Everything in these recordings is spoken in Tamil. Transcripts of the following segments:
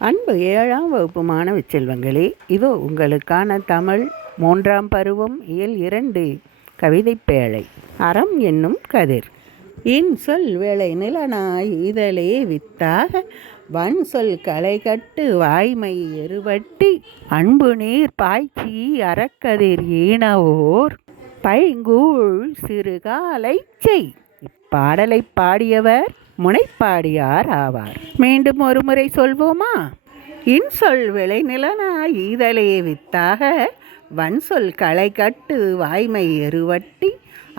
அன்பு 7ஆம் வகுப்பு மாணவ செல்வங்களே, இதோ உங்களுக்கான தமிழ் 3ஆம் பருவம் இயல் 2 கவிதைப் பேழை. அறம் என்னும் கதிர். இன்சொல் வேலை நிலனாய் இதழே வித்தாக வன்சொல் களைகட்டு வாய்மை எருவட்டி அன்பு நீர் பாய்ச்சி அறக்கதிர் ஈனவோர் பைங்கூழ் சிறுகாலைச் செய். இப்பாடலை பாடியவர் முனைப்பாடியார் ஆவார். மீண்டும் ஒரு முறை சொல்வோமா? இன்சொல் விளைநிலனாய் ஈதலே வித்தாக வன்சொல் களைகட்டு வாய்மை எருவட்டி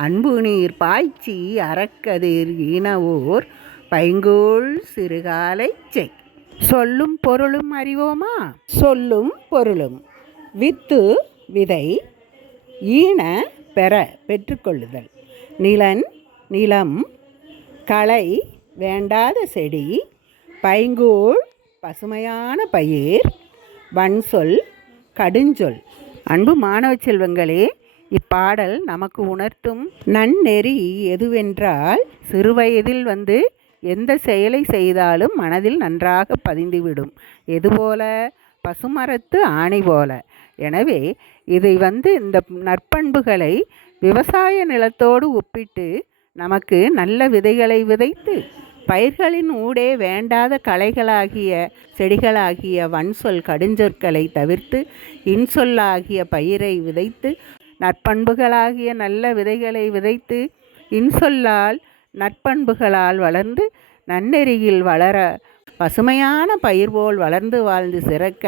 அன்பு நீர் பாய்ச்சி அறக்கதிர் ஈனவோர் பைங்கூழ் சிறுகாலைச் செய். சொல்லும் பொருளும் அறிவோமா? சொல்லும் பொருளும்: வித்து விதை, ஈன பெற பெற்றுக்கொள்ளுதல், நிலன் நிலம், களை வேண்டாத செடி, பைங்கூழ் பசுமையான பயிர், வன்சொல் கடுஞ்சொல். அன்பு மாணவ செல்வங்களே, இப்பாடல் நமக்கு உணர்த்தும் நன்னெறி எதுவென்றால், சிறுவயதில் எந்த செயலை செய்தாலும் மனதில் நன்றாக பதிந்துவிடும். எதுபோல? பசுமரத்து ஆணி போல. எனவே இதை இந்த நற்பண்புகளை விவசாய நிலத்தோடு ஒப்பிட்டு நமக்கு நல்ல விதைகளை விதைத்து பயிர்களின் ஊடே வேண்டாத களைகளாகிய செடிகளாகிய வன்சொல் கடுஞ்சொற்களை தவிர்த்து இன்சொல்லாகிய பயிரை விதைத்து நற்பண்புகளாகிய நல்ல விதைகளை விதைத்து இன்சொல்லால் நற்பண்புகளால் வளர்ந்து நன்னெறியில் வளர பசுமையான பயிர் போல் வளர்ந்து வாழ்ந்து சிறக்க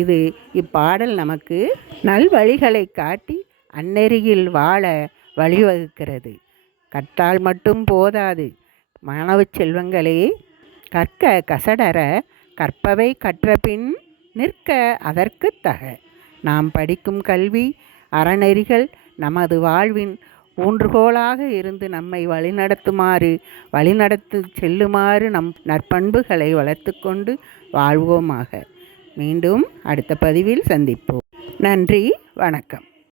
இது இப்பாடல் நமக்கு நல்வழிகளை காட்டி அந்நெறியில் வாழ வழிவகுக்கிறது. கற்றால் மட்டும் போதாது மாணவ செல்வங்களே, கற்க கசடற கற்பவை கற்றபின் நிற்க அதற்கு தக. நாம் படிக்கும் கல்வி அறநெறிகள் நமது வாழ்வின் ஊன்றுகோலாக இருந்து நம்மை வழிநடத்து செல்லுமாறு நம் நற்பண்புகளை வளர்த்து கொண்டு வாழ்வோமாக. மீண்டும் அடுத்த பதிவில் சந்திப்போம். நன்றி, வணக்கம்.